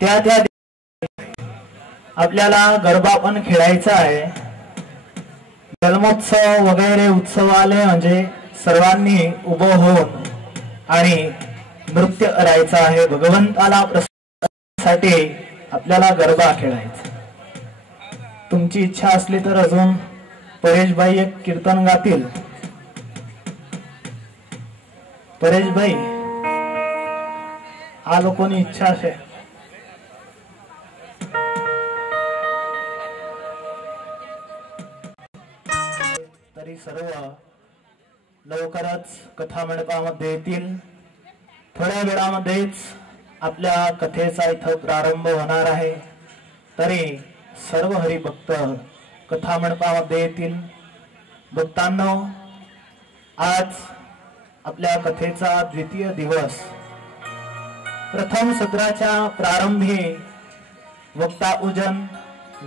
त्या त्या आपल्याला गरबा पण खेळायचा आहे। जन्मोत्सव वगैरे उत्सव आले म्हणजे सर्वांनी उभं होऊन आणि नृत्य करायचं आहे। भगवंताला प्रसन्नतेसाठी आपल्याला गरबा खेळायचा। तुमची इच्छा असली तर अजून परेशभाई एक कीर्तन गातील। परेशभाई आ लोकोनी इच्छा असे तरी सर्व लवकरच कथा मंडपामध्ये येतील। थोड्या वेळामध्येच आपल्या कथेचा इथं प्रारंभ होणार आहे। तरी सर्व हरिभक्त कथा मंडपामध्ये येतील। भक्तांनो, आज आपल्या कथेचा द्वितीय दिवस। प्रथम सत्राच्या प्रारंभी वक्ता पूजन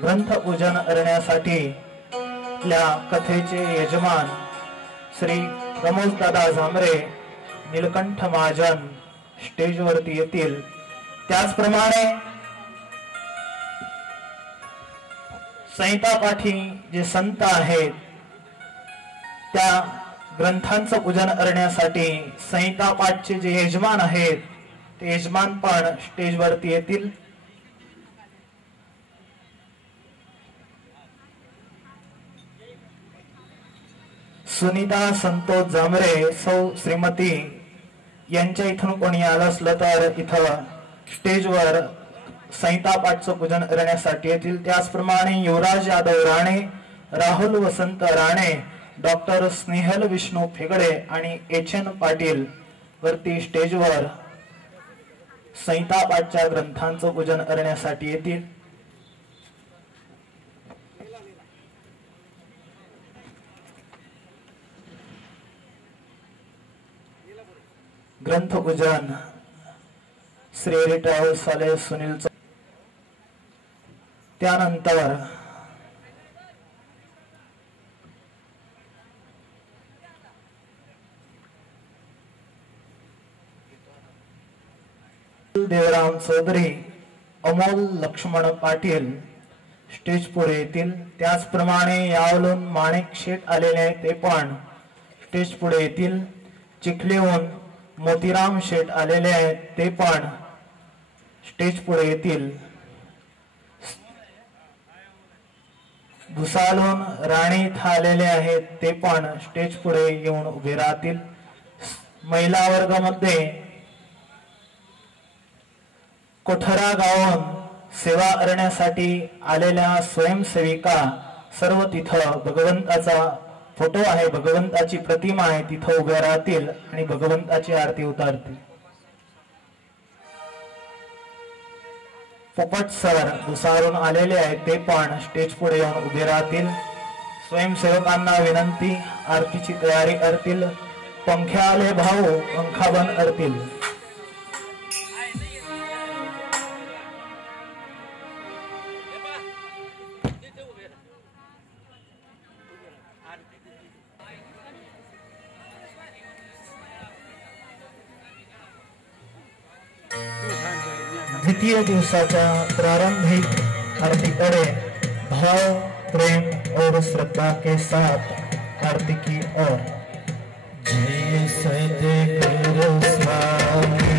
ग्रंथ पूजन करण्यासाठी आपल्या कथेचे यजमान श्री प्रमोद दादा झांबरे नीलकंठ महाजन स्टेजवरती येतील। त्याचप्रमाणे संहिता पाठी जे संत आहेत त्या ग्रंथांचं पूजन करण्यासाठी संहिता पाठचे जे यजमान आहेत ते यजमान पण स्टेजवरती येतील। सुनीता संतोष झांबरे सौ श्रीमती यांच्या इथून कोणी आलं असलं तर इथं स्टेजवर संहिता पाठचं पूजन करण्यासाठी येतील। त्याचप्रमाणे युवराज यादव राणे, राहुल वसंत राणे, डॉक्टर स्नेहल विष्णू फेगडे आणि एच.एन. पाटील वरती स्टेजवर संहिता पाठच्या ग्रंथांचं पूजन करण्यासाठी येतील। ग्रंथ पूजन श्री रिटायर्ड साले सुनील। त्यानंतर देवराम चौधरी, अमोल लक्ष्मण पाटील स्टेज पुढे येतील। त्याचप्रमाणे यावलून माणिक शेठ आलेले आहेत ते पण स्टेज पुढे येतील। चिखलीहून मोतीराम शेठ आलेले आहेत ते पण स्टेज पुढे येतील। भुसालहून राणी इथं आलेले आहेत ते पण स्टेज पुढे येऊन उभे राहतील। महिला वर्गामध्ये कोठरा गावाहून सेवा करण्यासाठी आलेल्या स्वयंसेविका सर्व तिथं भगवंताचा फोटो आहे, भगवंताची प्रतिमा आहे तिथं उभ्या राहतील आणि भगवंताची आरती उतारतील। पोपट सर भुसारून आलेले आहेत ते पण स्टेज पुढे येऊन उभे राहतील। स्वयंसेवकांना विनंती, आरतीची तयारी करतील। पंख्याले भाऊ पंखाबंद करतील। द्वितीय दिवसाच्या प्रारंभिक आरतीकडे भाव, प्रेम और श्रद्धा के साथ आरती की ओर। जय सद्गुरु स्वामी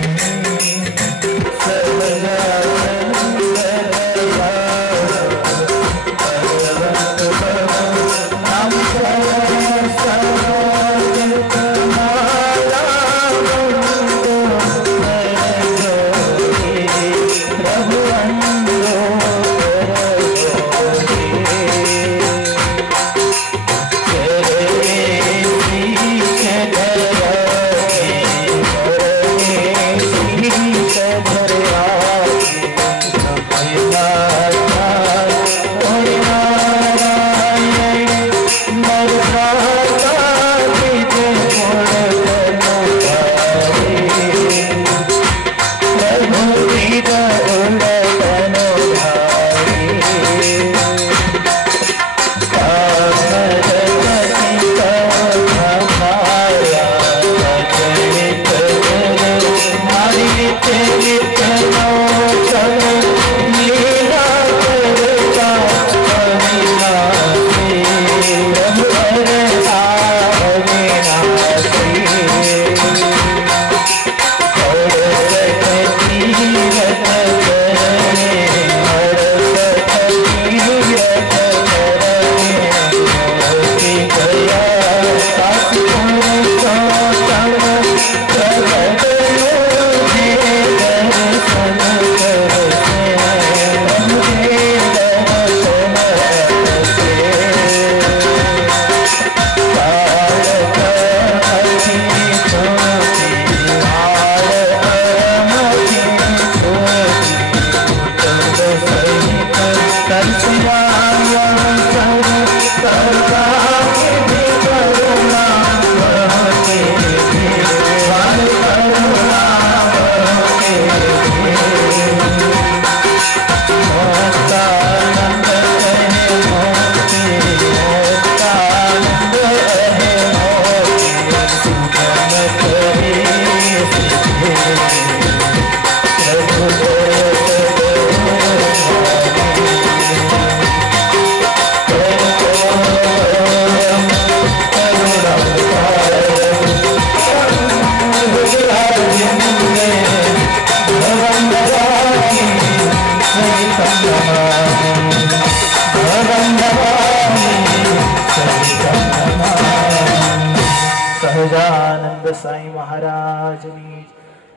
साई महाराजनी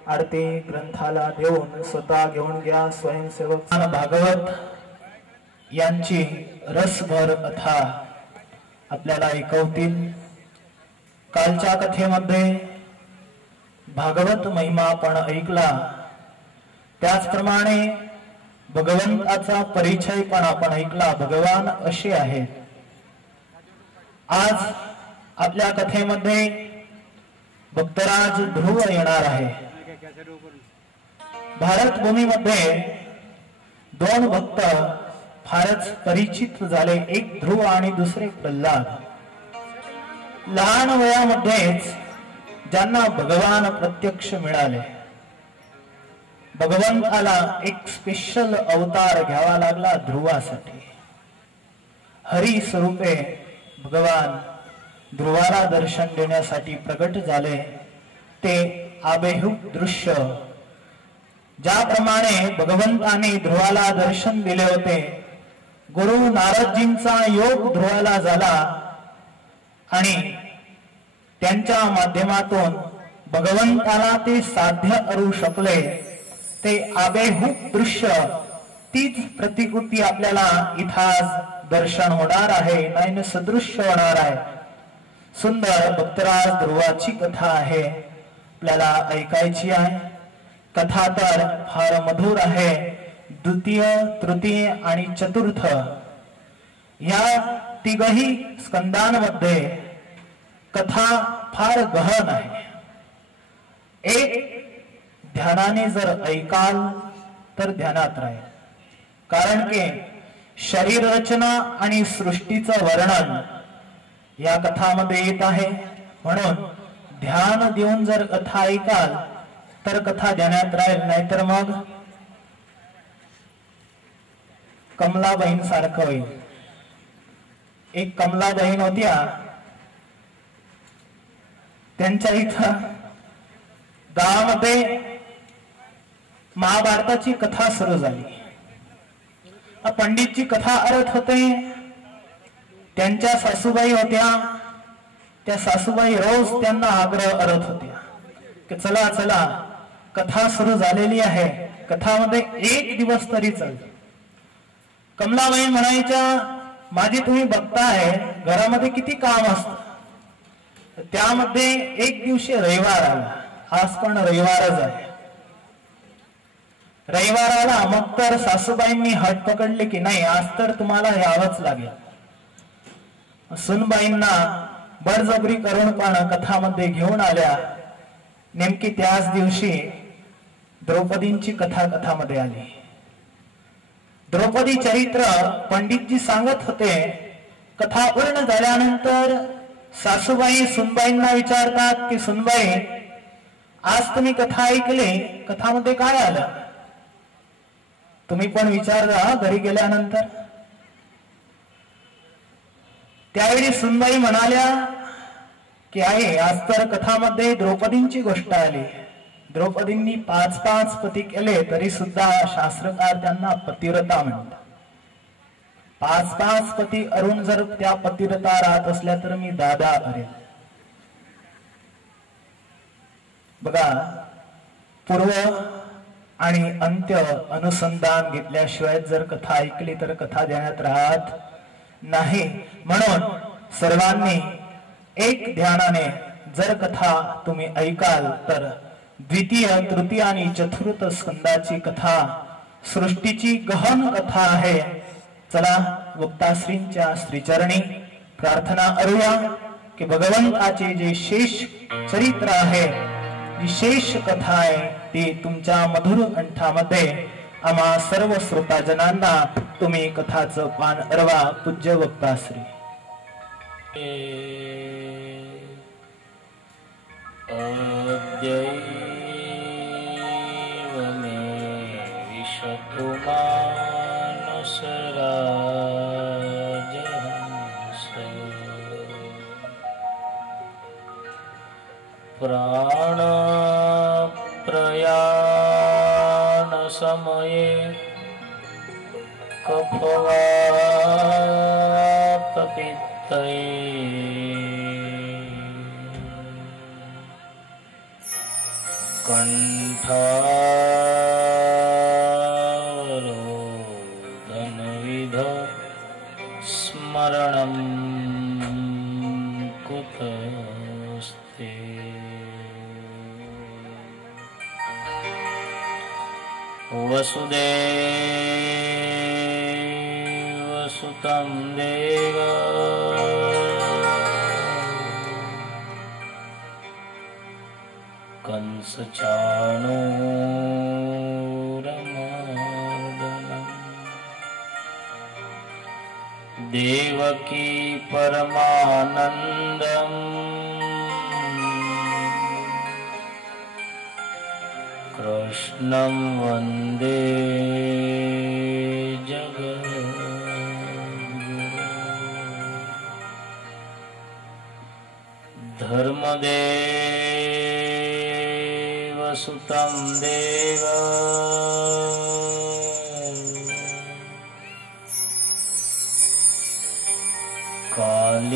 आरती ग्रंथाला देऊन स्वतः घेऊन घ्या स्वयंसेवक भागवत यांची रसभर कथा आपल्याला ऐकवतील। कालच्या कथेमध्ये भागवत महिमा आपण ऐकला, त्याचप्रमाणे भगवंताचा परिचय पण आपण ऐकला। भगवान असे आहेत। आज आपल्या कथेमध्ये भक्तराज ध्रुव येणार आहे। भारत भूमीमध्ये दोन भक्त फारच परिचित झाले, एक ध्रुव आणि दुसरे प्रल्हाद। लहान वयामध्येच ज्यांना भगवान प्रत्यक्ष मिळाले। भगवंताला एक स्पेशल अवतार घ्यावा लागला ध्रुवासाठी। हरी स्वरूपे भगवान ध्रुवाला दर्शन देण्यासाठी प्रगट झाले। ते आबेहूब दृश्य ज्याप्रमाणे भगवंताने ध्रुवाला दर्शन दिले होते, गुरु नारदजींचा योग ध्रुवाला झाला आणि त्यांच्या माध्यमातून भगवंताला ते साध्य करू शकले। ते आबेहूब दृश्य, तीच प्रतिकृती आपल्याला इथं दर्शन होणार आहे, नयन सदृश्य होणार आहे। सुंदर भक्तराज ध्रुवाची कथा आहे, आपल्याला ऐकायची आहे। कथा तर फार मधुर आहे। द्वितीय, तृतीय आणि चतुर्थ या तिघही स्कंदांमध्ये कथा फार गहन आहे। एक ध्यानाने जर ऐकाल तर ध्यानात राहील, कारण की शरीर रचना आणि सृष्टीचं वर्णन या कथामध्ये येत आहे। म्हणून ध्यान देऊन जर कथा ऐकाल तर कथा ध्यानात राहील, नाहीतर मग कमलाबाईं सारखं होईल। एक कमलाबाईं होत्या, त्यांच्या इथं गावामध्ये महाभारताची कथा सुरू झाली। पंडितची कथा अर्थ होते। त्यांच्या सासूबाई होत्या, त्या सासूबाई रोज त्यांना आग्रह करत होत्या की चला चला कथा सुरू झालेली आहे, कथामध्ये एक दिवस तरी चल। कमलाबाई म्हणायच्या, माझी तुम्ही बघताय घरामध्ये किती काम असतं, त्यामध्ये एक दिवशी रविवार आला, आज पण रविवारच आहे। रविवार आला मग तर सासूबाईंनी हट पकडली की नाही, आज तर तुम्हाला यावंच लागेल। सुनबाईंना बळजबरी करून पण कथामध्ये घेऊन आल्या। नेमकी त्याच दिवशी द्रौपदींची कथा कथामध्ये आली। द्रौपदी चरित्र पंडितजी सांगत होते। कथा पूर्ण झाल्यानंतर सासूबाई सुनबाईंना विचारतात की सुनबाई, आज तुम्ही कथा ऐकली, कथामध्ये काय आलं? तुम्ही पण विचारता घरी गेल्यानंतर। त्यावेळी सुनबाई म्हणाल्या की आई, आज तर कथामध्ये द्रौपदींची गोष्ट आली। द्रौपदींनी 5 पती केले तरी सुद्धा शास्त्रकार त्यांना पतिव्रता म्हणतात। 5 पती अरुण जर त्या पतिव्रता राहत असल्या तर मी दादा अरे। बघा, पूर्व आणि अंत्य अनुसंधान घेतल्याशिवाय जर कथा ऐकली तर कथा ध्यानात राहत नाही। म्हणून सर्वांनी एक ध्यानाने जर कथा तुम्ही ऐकाल तर द्वितीय, तृतीय आणि चतुर्थ स्कंदाची कथा सृष्टीची गहन कथा आहे। चला वक्ताश्रींच्या श्रीचरणी प्रार्थना करूया की भगवंताचे जे शेष चरित्र आहे, विशेष कथा आहे, ती तुमच्या मधुर कंठामध्ये आम्हा सर्व श्रोताजनांना तुम्ही कथाचं पान अरवा। पूज्य वक्ताश्री। प्राण प्रयाण समये कफवात पित्तये कंठारोदनविध स्मरणं कुतस्ते। वसुदेवसुतं देवा कंसचाणूरमर्दनम् देवकी परमानन्दम् कृष्णं वन्दे जगद्गुरुम्। धर्मदेवसुतं देव कालीपिबैकमर्दनम्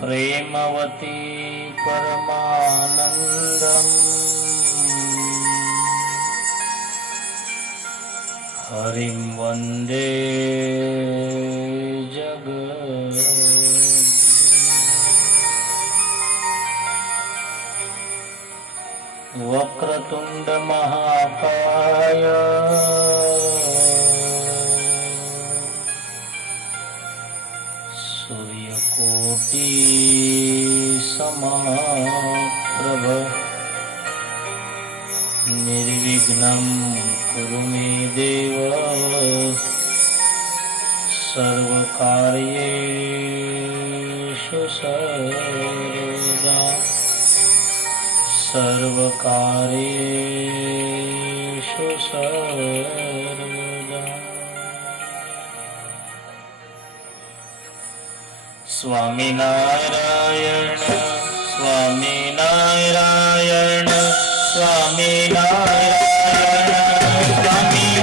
प्रेमवती परमानन्दम् हरिं वन्दे जगद्गुरुम्। वक्रतुण्ड महाकाय सूर्यकोटि समप्रभ निर्विघ्नं कुरु मे देव सर्वकार्येषु सर्वदा सर्वकार्येषु सर्वदा। स्वामिनारायण स्वामिनारायण स्वामिनारायण स्वामी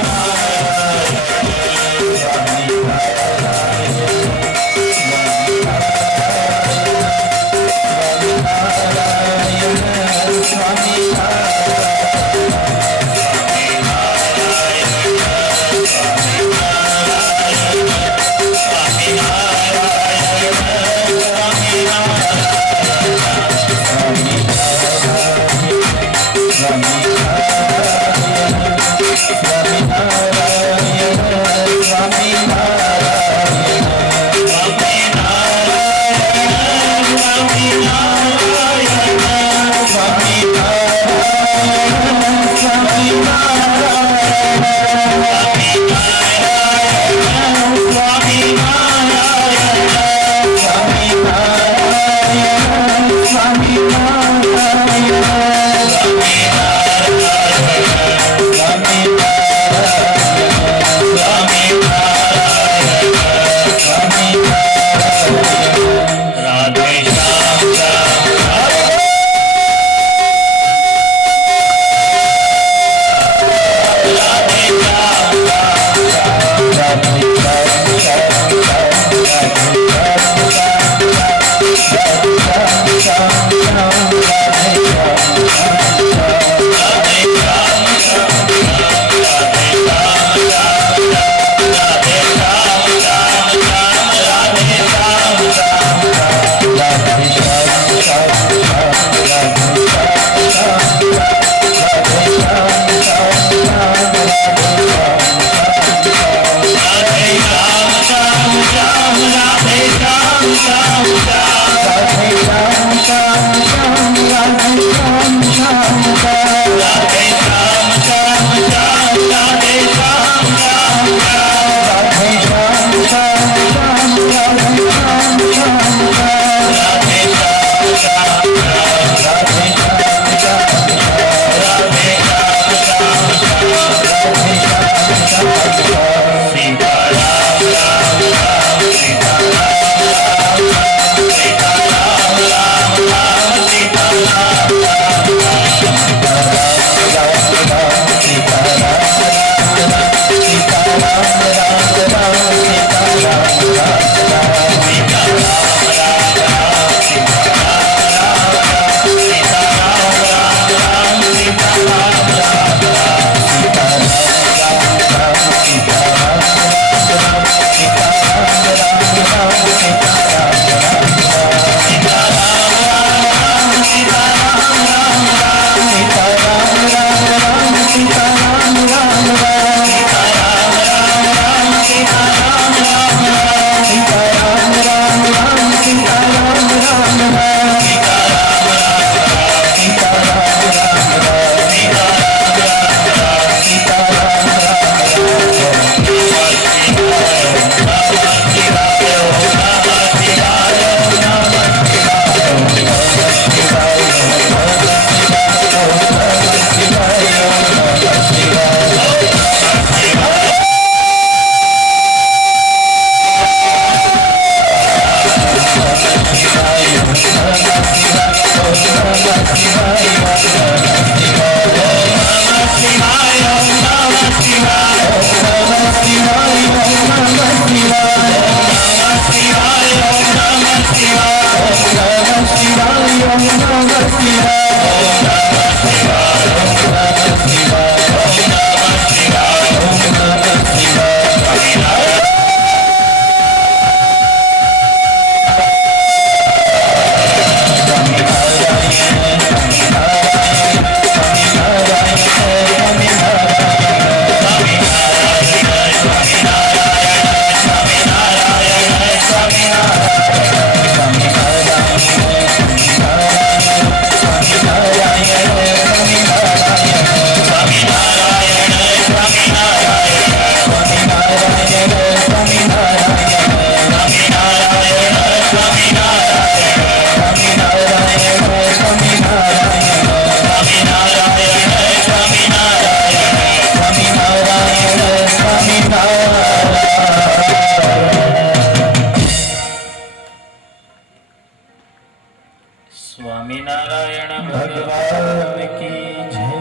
स्वामीनारायण भगवान की जय।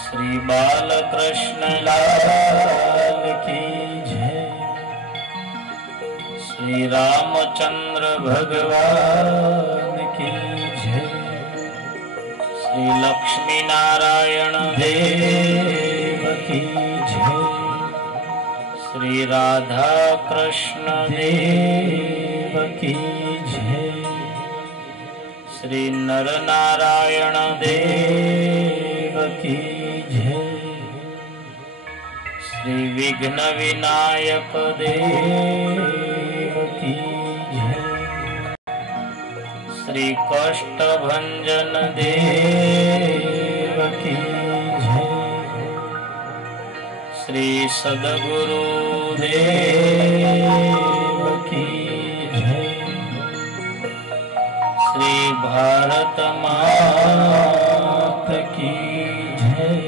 श्री बालकृष्ण लाल की जय। श्री रामचंद्र भगवान की जय। श्री लक्ष्मी नारायण देव की जय। श्री राधा कृष्ण देव की जय। श्री नर नारायण देव की जय। श्री विघ्न विनायक देव की जय। श्री कष्ट भंजन देव की जय। श्री सद्गुरु देव की जय। श्री भारत माता की जय।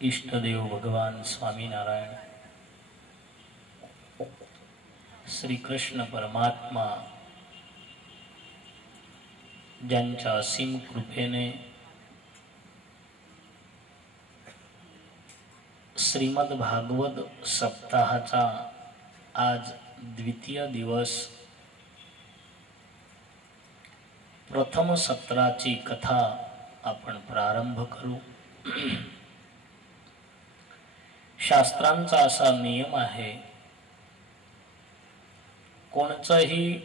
इष्टदेव भगवान स्वामीनारायण श्री कृष्ण परमात्मा ज्यांच्या असीम कृपेने श्रीमद भागवत सप्ताहाचा आज द्वितीय दिवस प्रथम सत्राची कथा आपण प्रारंभ करू। शास्त्रांचा असा नियम आहे, कोणचंही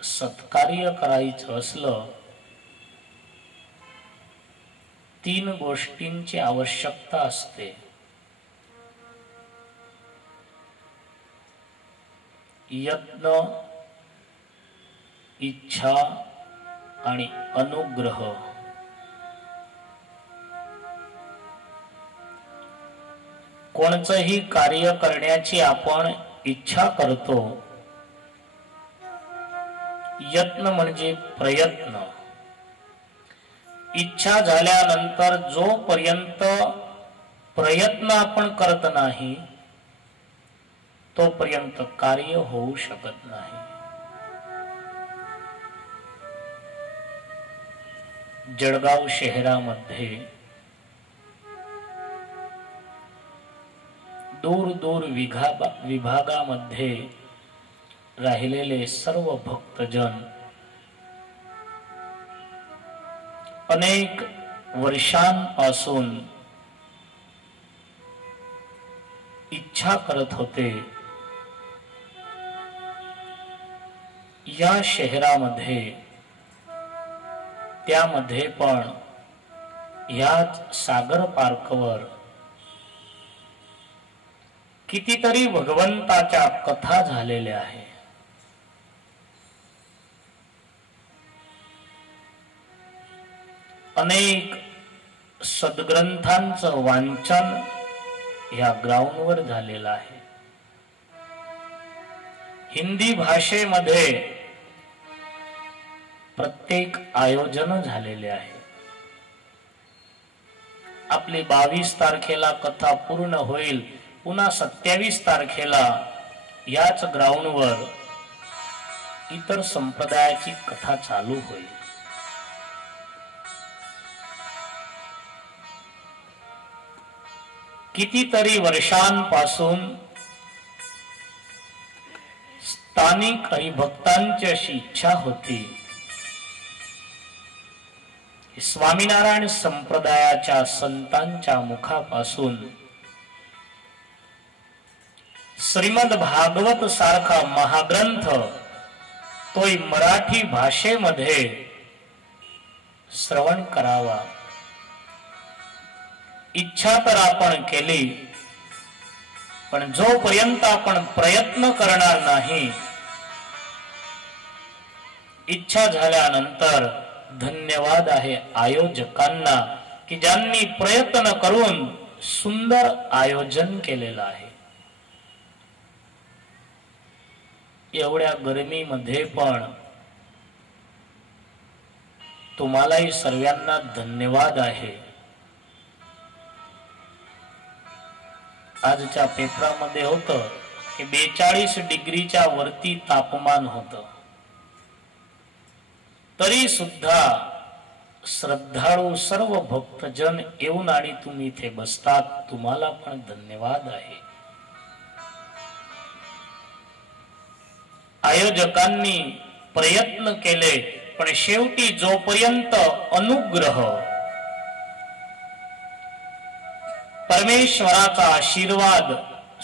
सत्कार्य करायचं असलं तीन गोष्टींची आवश्यकता असते। यत्न, इच्छा आणि अनुग्रह। कोणचंही कार्य करण्याची आपण इच्छा करतो। यत्न म्हणजे प्रयत्न। इच्छा झाल्यानंतर जोपर्यंत प्रयत्न आपण करत नाही तोपर्यंत कार्य होऊ शकत नाही। जळगाव शहरामध्ये दूर दूर विभागामध्ये राहिलेले सर्व भक्तजन अनेक वर्षांपासून इच्छा करत होते या शहरामध्ये, त्यामध्ये पण ह्याच सागर पार्कवर कितीतरी भगवंताच्या कथा झालेल्या आहे। अनेक सद्ग्रंथांचं वाचन या ग्राउंडवर झालेलं आहे। हिंदी भाषेमध्ये प्रत्येक आयोजन झालेले आहे। आपली 22 तारखेला कथा पूर्ण होईल, पुन्हा 27 तारखेला याच ग्राउंडवर इतर संप्रदायाची कथा चालू होईल। कितीतरी वर्षांपासून स्थानिक हरिभक्तांची अशी इच्छा होती, स्वामीनारायण संप्रदायाच्या संतांच्या मुखापासून श्रीमद भागवत सारखा महाग्रंथ तोय मराठी भाषेमध्ये श्रवण करावा इच्छा तर आपण केली, पण जोपर्यंत आपण प्रयत्न करणार नाही, इच्छा झाल्यानंतर धन्यवाद आहे आयोजकांना की ज्यांनी प्रयत्न करून सुंदर आयोजन केलेलं आहे. एवढ्या गरमीमध्ये पण तुम्हालाही सर्वांना धन्यवाद आहे. आजच्या पेपरामध्ये होतं की 42 डिग्रीच्या वरती तापमान होतं, तरी सुद्धा श्रद्धाळू सर्व भक्तजन येऊन आणि तुम्ही इथे बसतात, तुम्हाला पण धन्यवाद आहे. आयोजकांनी प्रयत्न केले, पण शेवटी जोपर्यंत अनुग्रह परमेश्वराचा आशीर्वाद,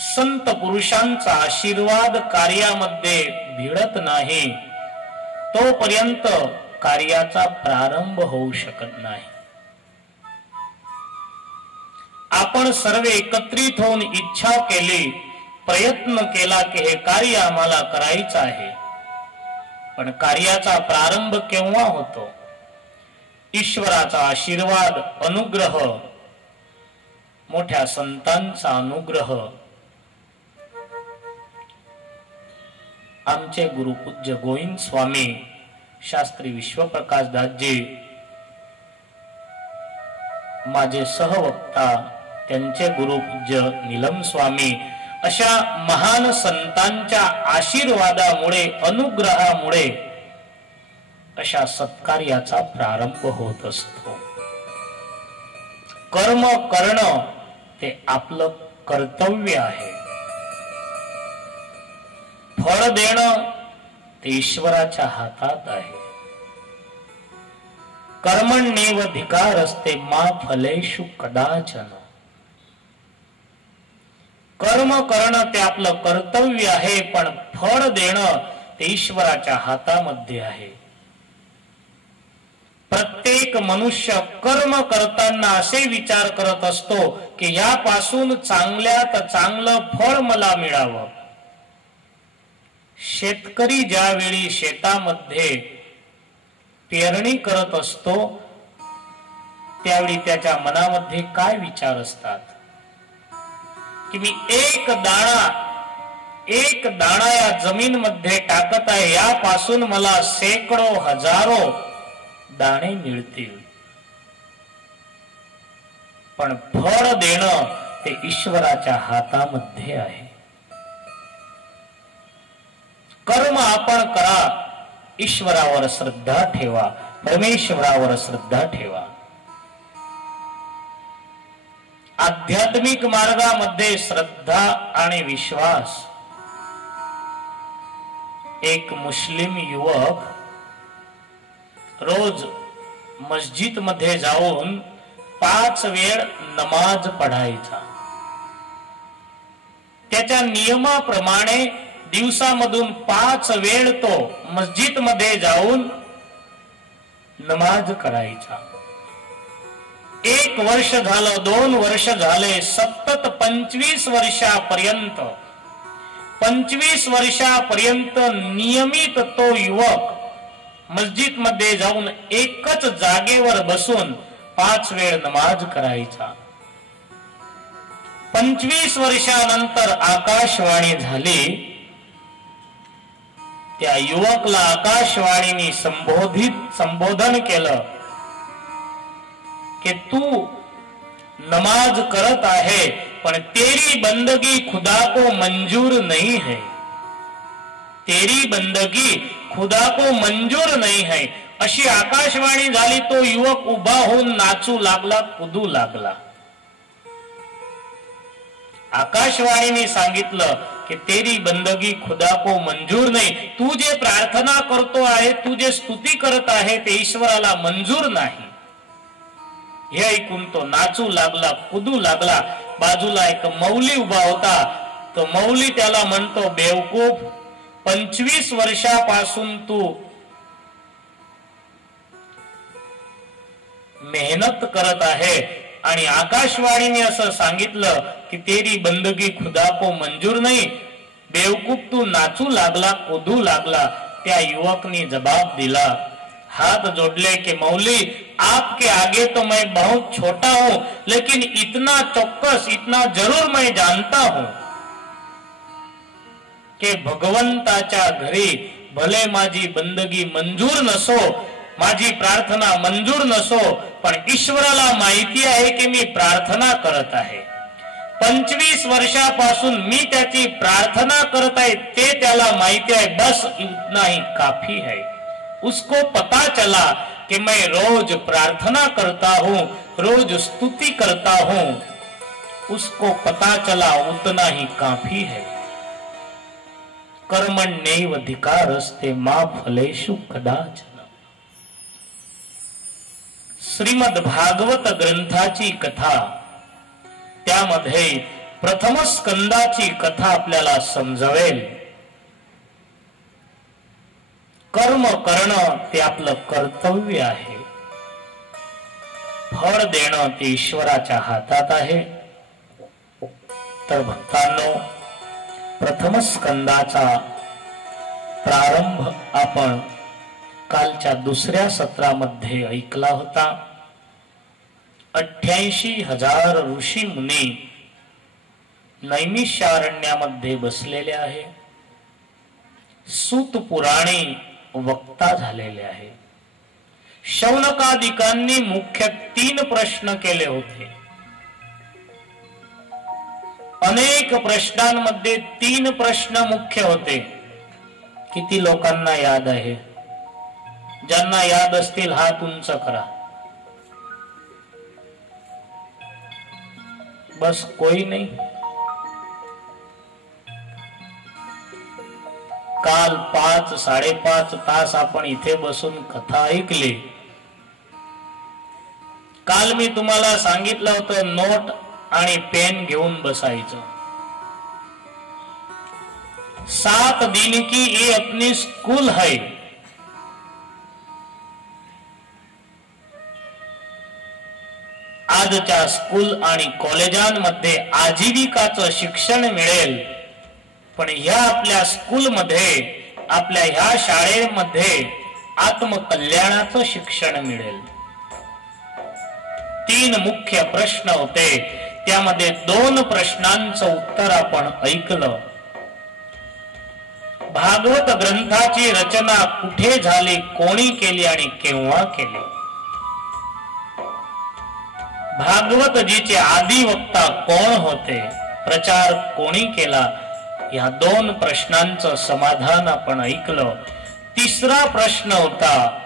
संत पुरुषांचा आशीर्वाद कार्यामध्ये भिडत नाही, तोपर्यंत कार्याचा प्रारंभ होऊ शकत नाही. आपण सर्व एकत्रित होऊन इच्छा केली, प्रयत्न केला की हे कार्य आम्हाला करायचं आहे, पण कार्याचा प्रारंभ केव्हा होतो? ईश्वराचा आशीर्वाद, अनुग्रह, मोठ्या संतांचा अनुग्रह. आमचे गुरुपूज्य गोविंद स्वामी शास्त्री विश्वप्रकाश दासजी, माझे सहवक्ता त्यांचे गुरुपूज्य नीलम स्वामी, अशा महान संतांच्या आशीर्वादामुळे, अनुग्रहामुळे अशा सत्कार्याचा प्रारंभ होत असतो. कर्म करणं ते आपलं कर्तव्य आहे. फळ देणं ते ईश्वराच्या हातात आहे. कर्मण्येवाधिकारस्ते मा फलेषु कदाचन. कर्म करणं ते आपलं कर्तव्य आहे, पण फळ देणं ते ईश्वराच्या हातामध्ये आहे. प्रत्येक मनुष्य कर्म करताना असे विचार करत असतो की यापासून चांगल्यात चांगलं फळ मला मिळावं. शेतकरी ज्यावेळी शेतामध्ये पेरणी करत असतो, त्यावेळी त्याच्या मनामध्ये काय विचार असतात की मी एक दाणा या जमीन मध्ये टाकत आहे, यापासून मला शेकडो हजारो दाणे मिळतील. पण फळ देणं ते ईश्वराच्या हातामध्ये आहे. कर्म आपण करा, ईश्वरावर श्रद्धा ठेवा, परमेश्वरावर श्रद्धा ठेवा. आध्यात्मिक मार्गामध्ये श्रद्धा आणि विश्वास. एक मुस्लिम युवक रोज मस्जिद मध्ये जाऊन 5 वेळ नमाज पढायचा. त्याच्या नियमाप्रमाणे दिवसामधून 5 वेळ तो मस्जिद मध्ये जाऊन नमाज करायचा. 1 वर्ष झालं, 2 वर्ष झाले, सतत 25 वर्षापर्यंत 25 वर्षापर्यंत नियमित तो युवक मस्जिद मध्ये जाऊन एकच जागेवर बसून 5 वेळ नमाज करायचा. 25 वर्षानंतर आकाशवाणी झाली. त्या युवकला आकाशवाणीने संबोधन केलं कि तू नमाज करत आहे, पण तेरी बंदगी खुदा को मंजूर नहीं है. तेरी बंदगी खुदा को मंजूर नहीं है. अशी आकाशवाणी झाली. तो युवक उभा होऊन नाचू लागला, कुदू लागला. आकाशवाणीने सांगितलं की तेरी बंदगी खुदा को मंजूर नाही. तू जे प्रार्थना करतो आहे, तू जे स्तुती करत आहे, ते ईश्वराला मंजूर नाही. हे ऐकून तो नाचू लागला, कुदू लागला. बाजूला एक मौली उभा होता. तो मौली त्याला म्हणतो, बेवकूफ, 25 वर्षापासून तू मेहनत करत आहे आणि आकाशवाणीने असं सांगितलं की तेरी बंदगी खुदा को मंजूर नहीं. बेवकूफ, तू नाचू लागला, कोदू लागला. त्या युवकने जवाब दिला, हाथ जोड़ले के मौली, आपके आगे तो मैं बहुत छोटा हूं, लेकिन इतना चौक्कस, इतना जरूर मैं जानता हूं कि भगवंताच्या घरी भले माझी बंदगी मंजूर नसो, माझी प्रार्थना मंजूर नसो, पण ईश्वराला माहिती आहे की मी प्रार्थना करत आहे. 25 वर्षापासून मी त्याची प्रार्थना करत आहे ते त्याला माहिती आहे. बस इतना ही काफी है. उसको पता चला कि मैं रोज प्रार्थना करता हूं, रोज स्तुति करता हूं. उसको पता चला उतना ही काफी है. कर्मण्येवाधिकारस्ते मा फलेषु कदाचन. श्रीमद भागवत ग्रंथाची कथा, त्यामध्ये प्रथम स्कंदाची कथा आपल्याला समजवेल. कर्म करणं ते आपलं कर्तव्य आहे. फळ देणं ते ईश्वराच्या हातात आहे. तर भक्तांनो, प्रथम स्कंदाचा प्रारंभ आपण कालच्या दुसऱ्या सत्रामध्ये ऐकला होता. 88,000 ऋषी मुनी नैमिषारण्यामध्ये बसलेले आहे. सूत पुराणी वक्ता झालेले आहे. शौनकादिकांनी मुख्य 3 प्रश्न केले होते. अनेक प्रश्नांमध्ये 3 प्रश्न मुख्य होते. किती लोकांना याद आहे? ज्यांना याद असतील हात उंच करा. बस कोई नहीं. काल 5-5.5 तास आपण इथे बसून कथा ऐकली. काल मी तुम्हाला सांगितलं होतं नोट आणि पेन घेऊन बसायचं. 7 दिन की ये अपनी स्कूल है. आजच्या स्कूल आणि कॉलेजांमध्ये आजीविकाचं शिक्षण मिळेल, पण ह्या आपल्या स्कूलमध्ये, आपल्या ह्या शाळेमध्ये आत्मकल्याणाचं शिक्षण मिळेल. 3 मुख्य प्रश्न होते. त्यामध्ये 2 प्रश्नांचं उत्तर आपण ऐकलं. भागवत ग्रंथाची रचना कुठे झाली, कोणी केली आणि केव्हा केली? भागवतजीचे आदिवक्ता कोण होते, प्रचार कोणी केला, या 2 प्रश्नांचं समाधान आपण ऐकलं. 3रा प्रश्न होता,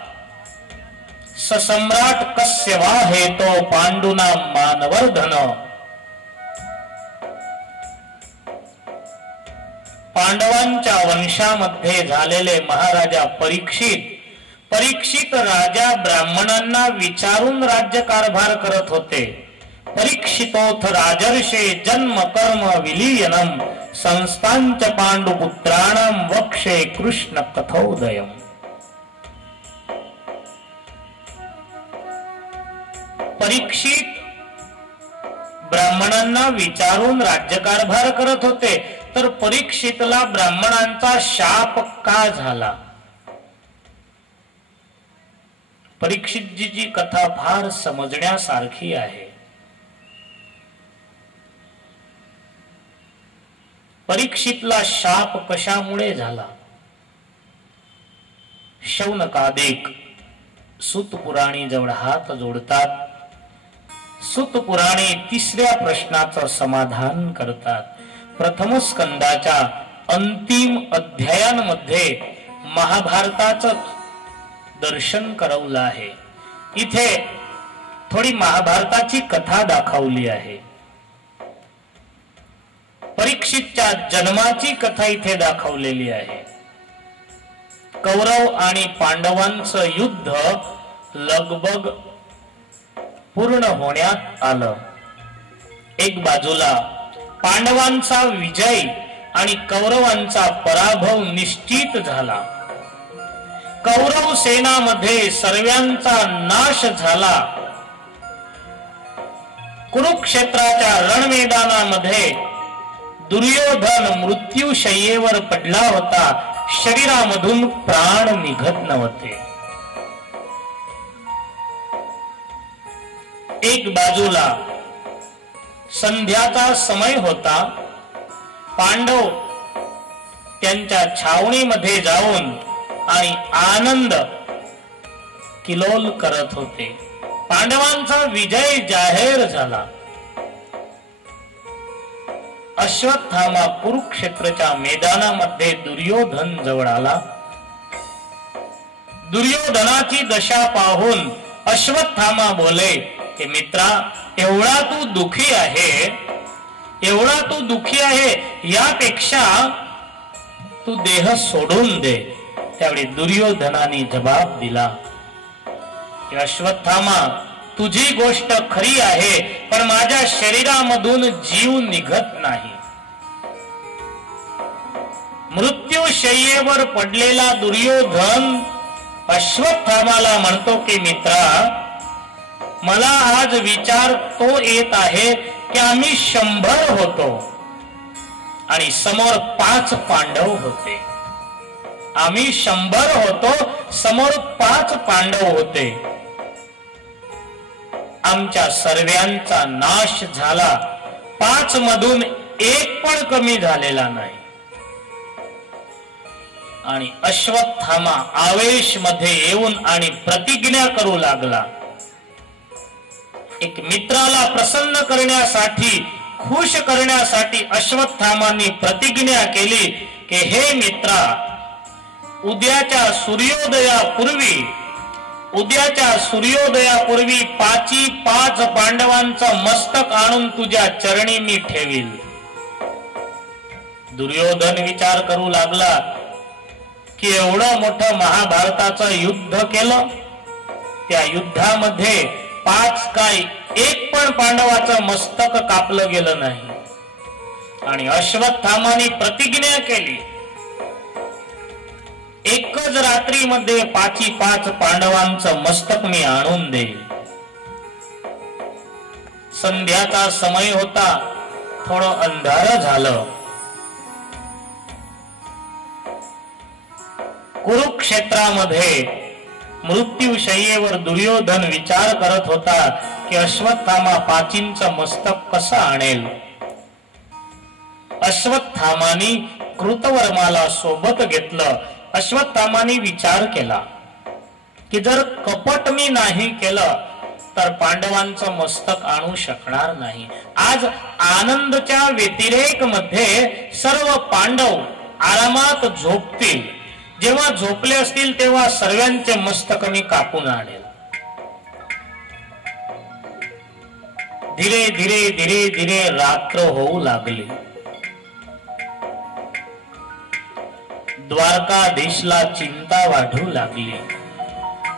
ससम्राट कस्य वा हेतो पांडुना मानवर्धन. पांडवांच्या वंशामध्ये झालेले महाराजा परीक्षित राजा ब्राह्मणांना विचारून राज्यकारभार करत होते. परीक्षितोथ राजर्षे जन्म कर्म विलीयनम संस्थांच पांडुपुत्राणाम वक्षे कृष्ण कथोदयम. परीक्षित ब्राह्मणांना विचारून राज्यकारभार करत होते. तर परीक्षितला ब्राह्मणांचा शाप का झाला? परीक्षितजीची कथा फार समजण्यासारखी आहे. परीक्षितला शाप कशामुळे झाला? शौनकादिक सूत पुराणी जवळ हात जोडतात. सूत पुराणी 3ऱ्या प्रश्नाचं समाधान करतात. प्रथम स्कंदाच्या अंतिम अध्यायांमध्ये महाभारताचं दर्शन करवलं आहे. इथे थोडी महाभारताची कथा दाखवली आहे. परीक्षितच्या जन्माची कथा इथे दाखवलेली आहे. कौरव आणि पांडवांचं युद्ध लगभग पूर्ण होण्यात आलं. एक बाजूला पांडवांचा विजय आणि कौरवांचा पराभव निश्चित झाला. कौरव सेनामध्ये सर्वांचा नाश झाला. कुरुक्षेत्राच्या रणमैदानामध्ये दुर्योधन मृत्यूशय्येवर पडला होता. शरीरामधून प्राण निघत नव्हते. एक बाजूला संध्याचा समय होता. पांडव त्यांच्या छावणीमध्ये जाऊन आणि आनंद किलोल करत होते. पांडवांचा विजय जाहीर झाला. अश्वत्थामा कुरुक्षेत्राच्या मैदानामध्ये दुर्योधन जवळ आला. दुर्योधनाची दशा पाहून अश्वत्थामा बोले की मित्रा, एवढा तू दुखी आहे, यापेक्षा तू देह सोडून दे. त्यावेळी दुर्योधनाने जबाब दिला की अश्वत्थामा, तुझी गोष्ट खरी आहे, पण माझ्या शरीरामधून जीव निघत नाही. मृत्यूशय्येवर पडलेला दुर्योधन अश्वत्थामाला म्हणतो की मित्रा, मला आज विचार तो येत आहे की आम्ही 100 होतो आणि समोर 5 पांडव होते. आम्ही 100 होतो, समोर 5 पांडव होते. आमच्या सर्वांचा नाश झाला. 5 मधून 1 पण कमी झालेला नाही. आणि अश्वत्थामा आवेश मध्ये येऊन आणि प्रतिज्ञा करू लागला. एक मित्राला प्रसन्न करण्यासाठी, खुश करण्यासाठी अश्वत्थामांनी प्रतिज्ञा केली की हे मित्रा, उद्याच्या सूर्योदयापूर्वी 5 पांडवांचं मस्तक आणून तुझ्या चरणी मी ठेवील. दुर्योधन विचार करू लागला की एवढं मोठं महाभारताचं युद्ध केलं, त्या युद्धामध्ये 5 काय 1 पण पांडवाचं मस्तक कापलं गेलं नाही. आणि अश्वत्थामाने प्रतिज्ञा केली, एकच रात्रीमध्ये 5 पांडवांचं मस्तक मी आणून देईल. संध्याचा समय होता. थोडं अंधार झालं. कुरुक्षेत्रामध्ये मृत्यूशय्येवर दुर्योधन विचार करत होता की अश्वत्थामा 5चं मस्तक कसं आणेल. अश्वत्थामानी कृतवर्माला सोबत घेतलं. अश्वत्थामाने विचार केला की जर कपट मी नाही केलं तर पांडवांचं मस्तक आणू शकणार नाही. आज आनंदच्या व्यतिरेक मध्ये सर्व पांडव आरामात झोपतील. जेव्हा झोपले असतील तेव्हा सर्वांचे मस्तक मी कापून आणेल. धीरे धीरे धीरे धीरे रात्र होऊ लागली. द्वारकाधीशला चिंता वाढू लागली.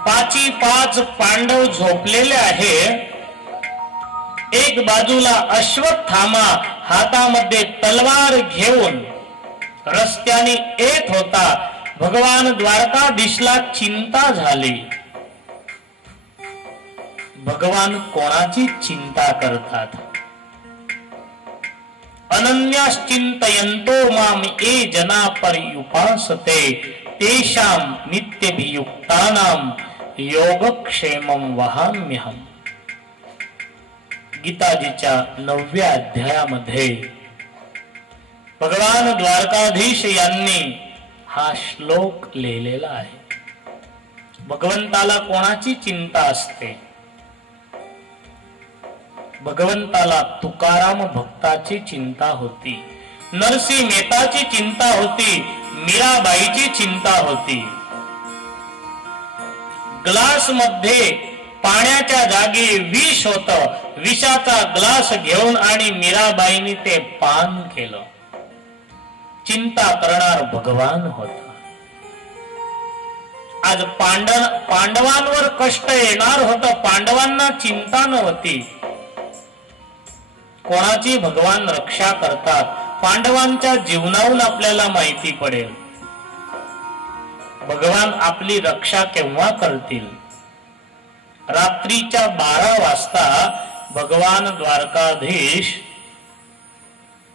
5 पांडव झोपलेले आहे. एक बाजूला अश्वत्थामा हातामध्ये तलवार घेऊन रस्त्याने येत होता. भगवान द्वारकाधीशला चिंता झाली. भगवान कोणाची चिंता करतात. अनन्याश्चिंतयन्तो माम ये जना पर्युपासते तेषां नित्यभियुक्तानां योगक्षेमं वहाम्यहम्. गीताजीच्या 9व्या अध्यायामध्ये भगवान द्वारकाधीश यांनी हा श्लोक लिहिलेला आहे. भगवंताला कोणाची चिंता असते. भगवंताला तुकाराम भक्ताची चिंता होती. नरसिंह मेहताची चिंता होती. मीराबाईची चिंता होती. ग्लास मध्ये पाण्याच्या जागी विष होतं. विषाचा ग्लास घेऊन आणि मीराबाईंनी ते पान केलं. चिंता करणार भगवान होता. आज पांडवांवर कष्ट येणार होतं. पांडवांना चिंता नव्हती. कोणाची भगवान रक्षा करतात पांडवांच्या जीवनावरून आपल्याला माहिती पडेल भगवान आपली रक्षा केव्हा करतील. रात्रीच्या 12 वाजता भगवान द्वारकाधीश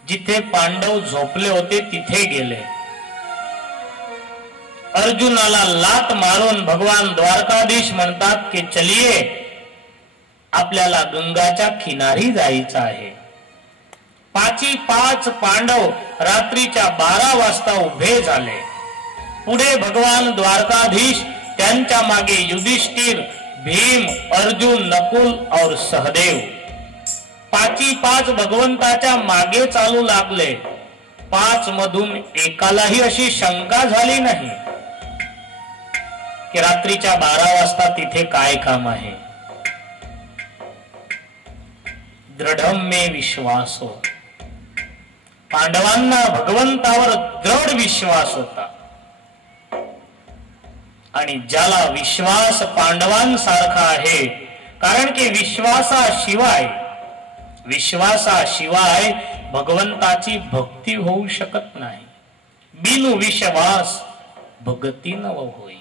जिथे पांडव झोपले होते तिथे गेले. अर्जुनाला लात मारून भगवान द्वारकाधीश म्हणतात की चलिये आपल्याला गंगाच्या किनारी जायचं आहे. 5 पांडव रात्रीच्या 12 वाजता उभे झाले. पुढे भगवान द्वारकाधीश त्यांच्या मागे युधिष्ठिर भीम अर्जुन नकुल और सहदेव 5 भगवंताच्या मागे चालू लागले. 5 मधून एकालाही अशी शंका झाली नाही की रात्रीच्या 12 वाजता तिथे काय काम आहे. दृढम मे विश्वास हो. पांडवांना भगवंतावर दृढ विश्वास होता आणि ज्याला विश्वास पांडवांसारखा आहे कारण की विश्वासाशिवाय भगवंताची भक्ती होऊ शकत नाही. बिनु विश्वास भक्ती न होई.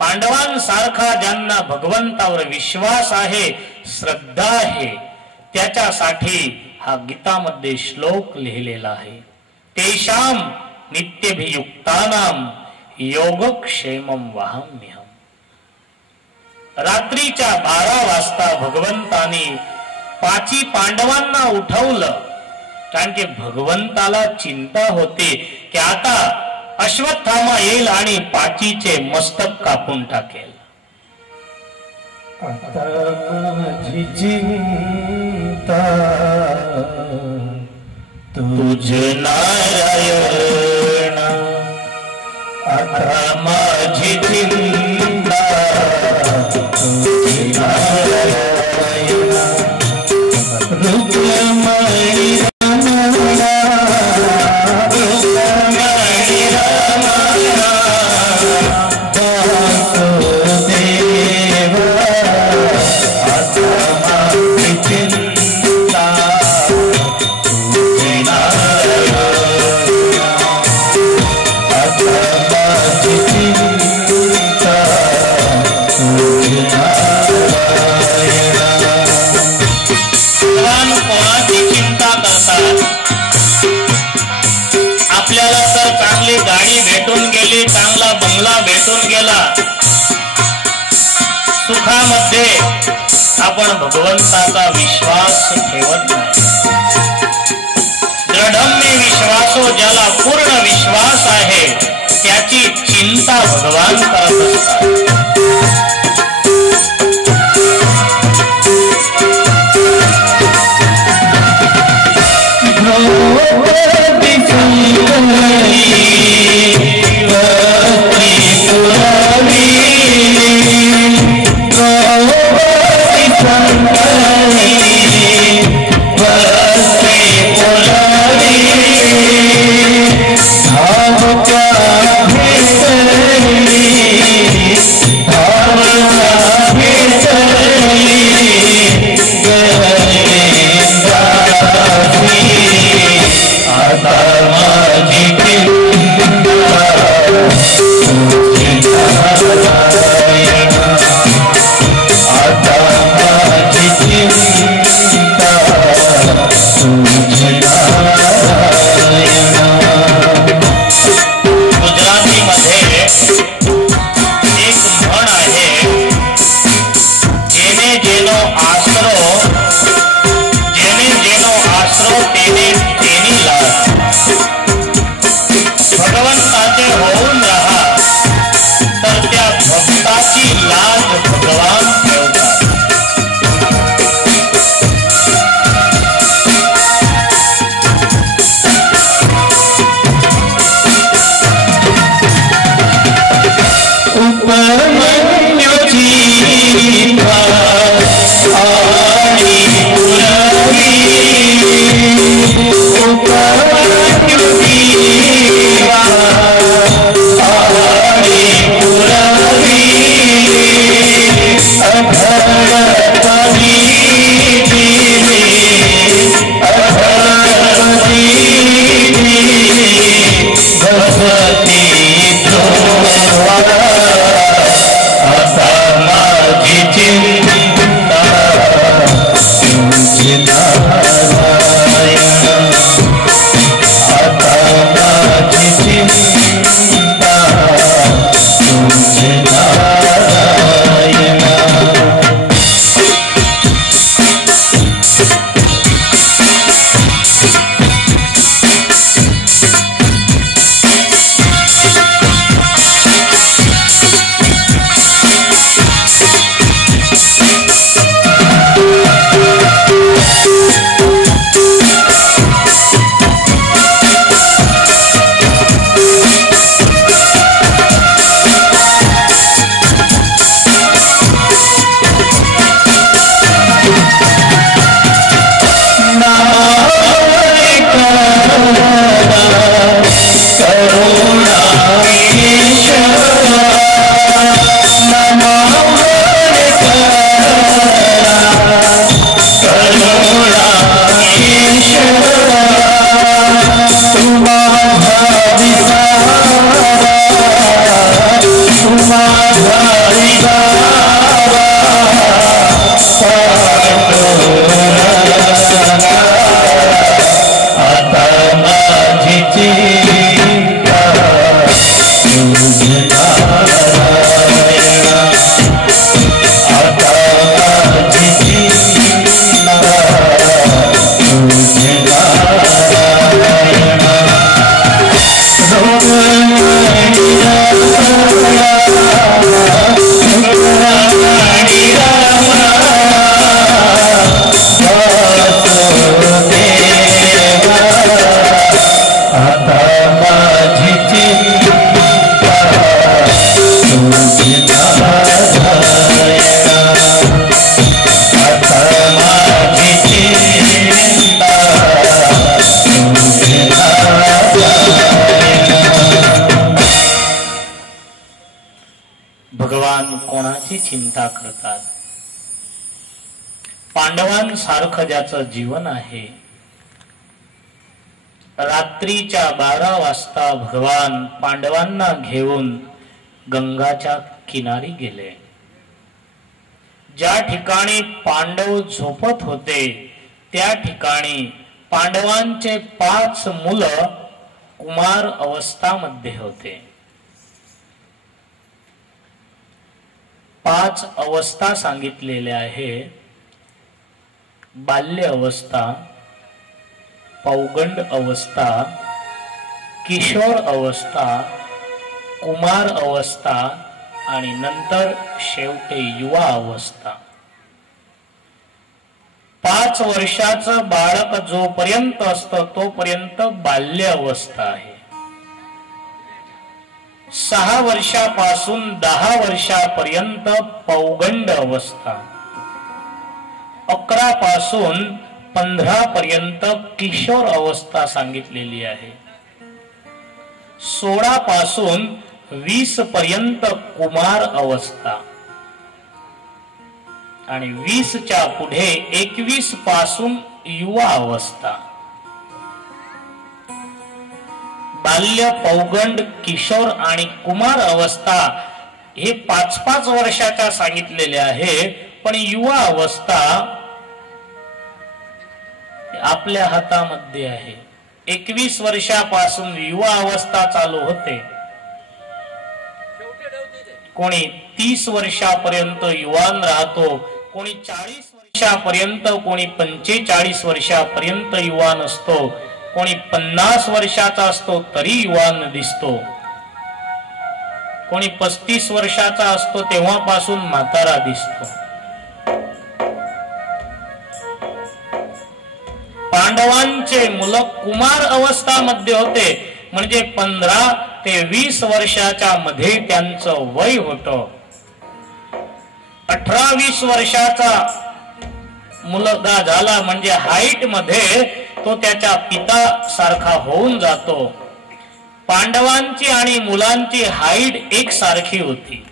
पांडवांसारखा ज्यांना भगवंतावर विश्वास आहे श्रद्धा आहे त्याच्यासाठी हा गीतामध्ये श्लोक लिहिलेला आहे. तेषाम नित्यभियुक्तानाम योगक्षेमम वहाम्यहम. रात्रीच्या 12 वाजता भगवंताने 5 पांडवांना उठवलं कारण की भगवंताला चिंता होती की आता अश्वत्थामा येईल आणि 5चे मस्तक कापून टाकेल. आता माझी चिंता तुझ नारायण. आता माझी चिंता तुझ नारायण. रुक्मणी रमणा रुक्मणी रमणा वासुदेव. आता माझी चिंता तुझ नारायण. आता माझी चिंता तुझ नारायण. भगवान कोणाची चिंता करतात. आपल्याला तर चांगली गाडी भेटून गेली चांगला बंगला भेटून गेला सुखामध्ये आपण भगवंताचा विश्वास ठेवत नाही. दृढम्य विश्वासो ज्याला पूर्ण विश्वास आहे त्याची चिंता भगवान करत असतात. भगवान कोणाची चिंता करतात? पांडवांसारखं ज्याचं जीवन आहे. रात्रीच्या 12 वाजता भगवान पांडवांना घेऊन गंगाच्या किनारी गेले. ज्या ठिकाणी पांडव झोपत होते त्या ठिकाणी पांडवांचे 5 मुलं कुमार अवस्थामध्ये होते. 5 अवस्था सांगितलेल्या आहे. बाल्य अवस्था, पौगंड अवस्था, किशोर अवस्था, कुमार अवस्था आणि नंतर शेवटी युवा अवस्था. 5 वर्षाचं बाळक जोपर्यंत असतं तोपर्यंत बाल्य अवस्था आहे. 6 वर्षापासून 10 वर्षापर्यंत पौगंड अवस्था, 11 पासून 15 पर्यंत किशोर अवस्था सांगितलेली आहे. 16 पासून 20 पर्यंत कुमार अवस्था आणि 20च्या पुढे 21 पासून युवा अवस्था. बाल्य, पौगंड, किशोर आणि कुमार अवस्था हे 5-5 वर्षाच्या सांगितलेल्या आहे. पण युवा अवस्था आपल्या हातामध्ये आहे. 21 वर्षापासून युवा अवस्था चालू होते. कोणी 30 वर्षापर्यंत युवान राहतो, कोणी 40 वर्षापर्यंत, कोणी 45 वर्षापर्यंत युवान असतो, कोणी 50 वर्षाचा असतो तरी युवान दिसतो, कोणी 35 वर्षाचा असतो तेव्हापासून म्हातारा दिसतो. पांडवांचे मुलं कुमार अवस्थामध्ये होते, म्हणजे 15 ते 20 वर्षाच्या मध्ये त्यांचं वय होतं. 18-20 वर्षाचा मुलगा झाला म्हणजे हाईट मध्ये तो त्याच्या पिता सारखा होऊन जातो. पांडवांची आणि मुलांची हाईट एकसारखी होती.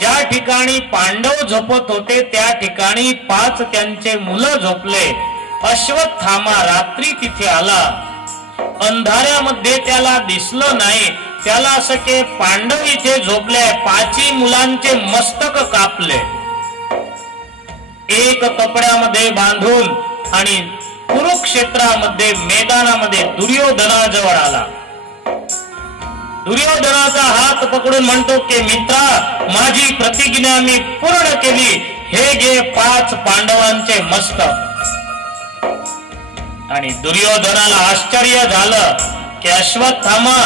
ज्या ठिकाणी पांडव झोपत होते त्या ठिकाणी 5 त्यांचे मुलं झोपले. अश्वत्थामा रात्री तिथे आला. अंधाऱ्यामध्ये त्याला दिसलं नाही. त्याला असं की पांडव इथे झोपले. 5 मुलांचे मस्तक कापले, एक कपड्यामध्ये बांधून आणि कुरुक्षेत्रामध्ये मैदानामध्ये दुर्योधनाजवळ आला. दुर्योधनाचा हात पकडून म्हणतो की मित्रा, माझी प्रतिज्ञा मी पूर्ण केली. हे घे 5 पांडवांचे मस्तक. आणि दुर्योधनाला आश्चर्य झालं की अश्वत्थामा,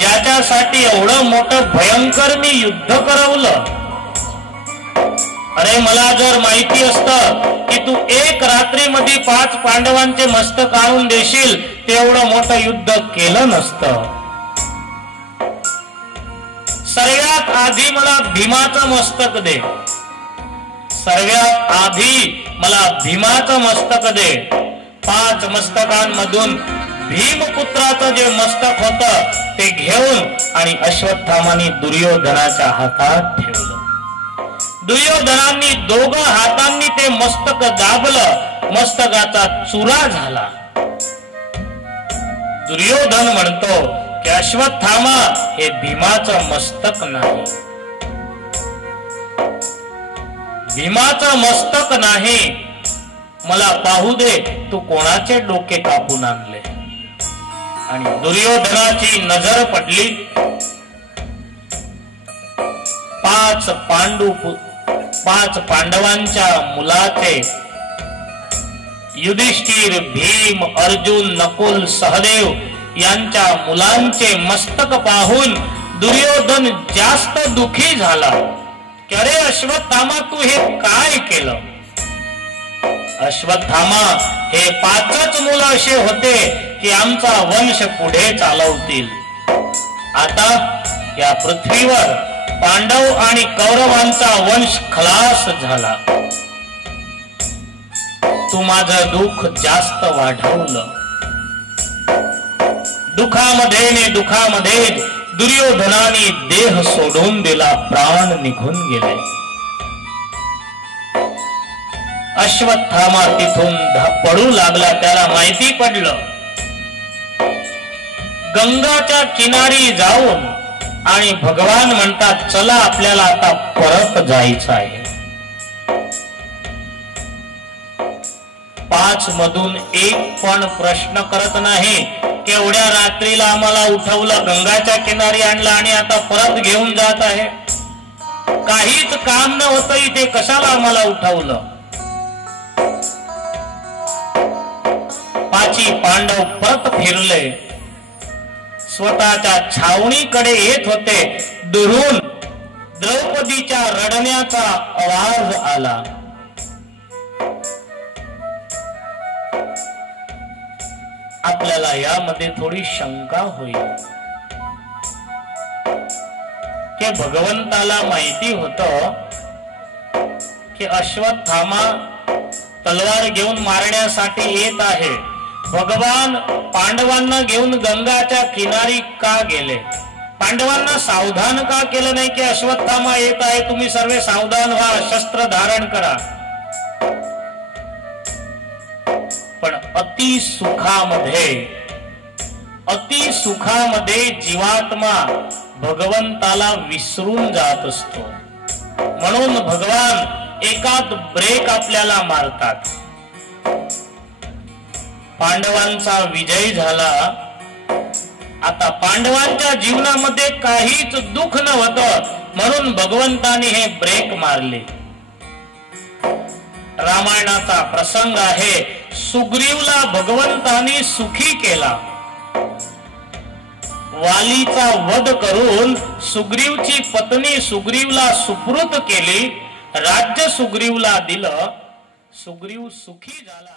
ज्याच्यासाठी एवढं मोठं भयंकर मी युद्ध करवलं, अरे मला जर माहिती असतं की तू 1 रात्रीमध्ये 5 पांडवांचे मस्तक आणून देशील तेवढं मोठं युद्ध केलं नसतं. सर्वात आधी मला भीमाचं मस्तक दे, सर्वात आधी मला भीमाचं मस्तक दे. 5 मस्तकांमधून भीमपुत्राचं जे मस्तक होतं ते घेऊन आणि अश्वत्थामाने दुर्योधनाच्या हातात ठेवलं. दुर्योधनांनी 2 हातांनी ते मस्तक दाबलं. मस्तकाचा चुरा झाला. दुर्योधन म्हणतो की अश्वत्थामा, हे भीमाचं मस्तक नाही, भीमाचं मस्तक नाही. मला पाहू दे तू कोणाचे डोके कापून आणले. आणि दुर्योधनाची नजर पडली. 5 पांडवांच्या मुलाचे, युधिष्ठिर, भीम, अर्जुन, नकुल, सहदेव यांच्या मुलांचे मस्तक पाहून दुर्योधन जास्त दुखी झाला की अरे अश्वत्थामा, तू हे काय केलं? अश्वत्थामा, हे 5च मुलं असे होते की आमचा वंश पुढे चालवतील. आता या पृथ्वीवर पांडव आणि कौरवांचा वंश खलास झाला. तू माझं दुःख जास्त वाढवलं. दुखामध्ये ने दुखामध्ये दुर्योधनाने देह सोडून दिला, प्राण निघून गेले. अश्वत्थामा तिथून पडू लागला. त्याला माहिती पडलं गंगाच्या किनारी जाऊन आणि भगवान म्हणतात चला आपल्याला आता परत जायचं आहे. 5 मधून एक पण प्रश्न करत नाही. केवढ्या रात्रीला आम्हाला उठवलं, गंगाच्या किनारी आणलं आणि आता परत घेऊन जात आहे. काहीच काम न होतं इथे, कशाला आम्हाला उठवलं. 5 पांडव परत फिरले. स्वतःच्या छावणीकडे येत होते. दुरून द्रौपदीच्या रडण्याचा आवाज आला. आपल्याला यामध्ये थोडी शंका होईल की भगवंताला माहिती होतं की अश्वत्थामा तलवार घेऊन मारण्यासाठी येत आहे. भगवान पांडवांना घेऊन गंगाच्या किनारी का गेले? पांडवांना सावधान का केलं नाही की अश्वत्थामा येत आहे, तुम्ही सर्व सावधान व्हा, शस्त्र धारण करा. पण अति सुखामध्ये जीवात्मा भगवंताला विसरून जात असतो. म्हणून भगवान एकात ब्रेक आपल्याला मारतात. पांडवांचा विजय झाला. आता पांडवांच्या जीवनामध्ये काहीच दुःख नव्हतं, म्हणून भगवंताने हे ब्रेक मारले. रामायणाचा प्रसंग आहे. सुग्रीवला भगवंताने सुखी केला. वालीचा वध करून सुग्रीवची पत्नी सुग्रीवला सुपूर्द केली. राज्य सुग्रीवला दिलं. सुग्रीव सुखी झाला.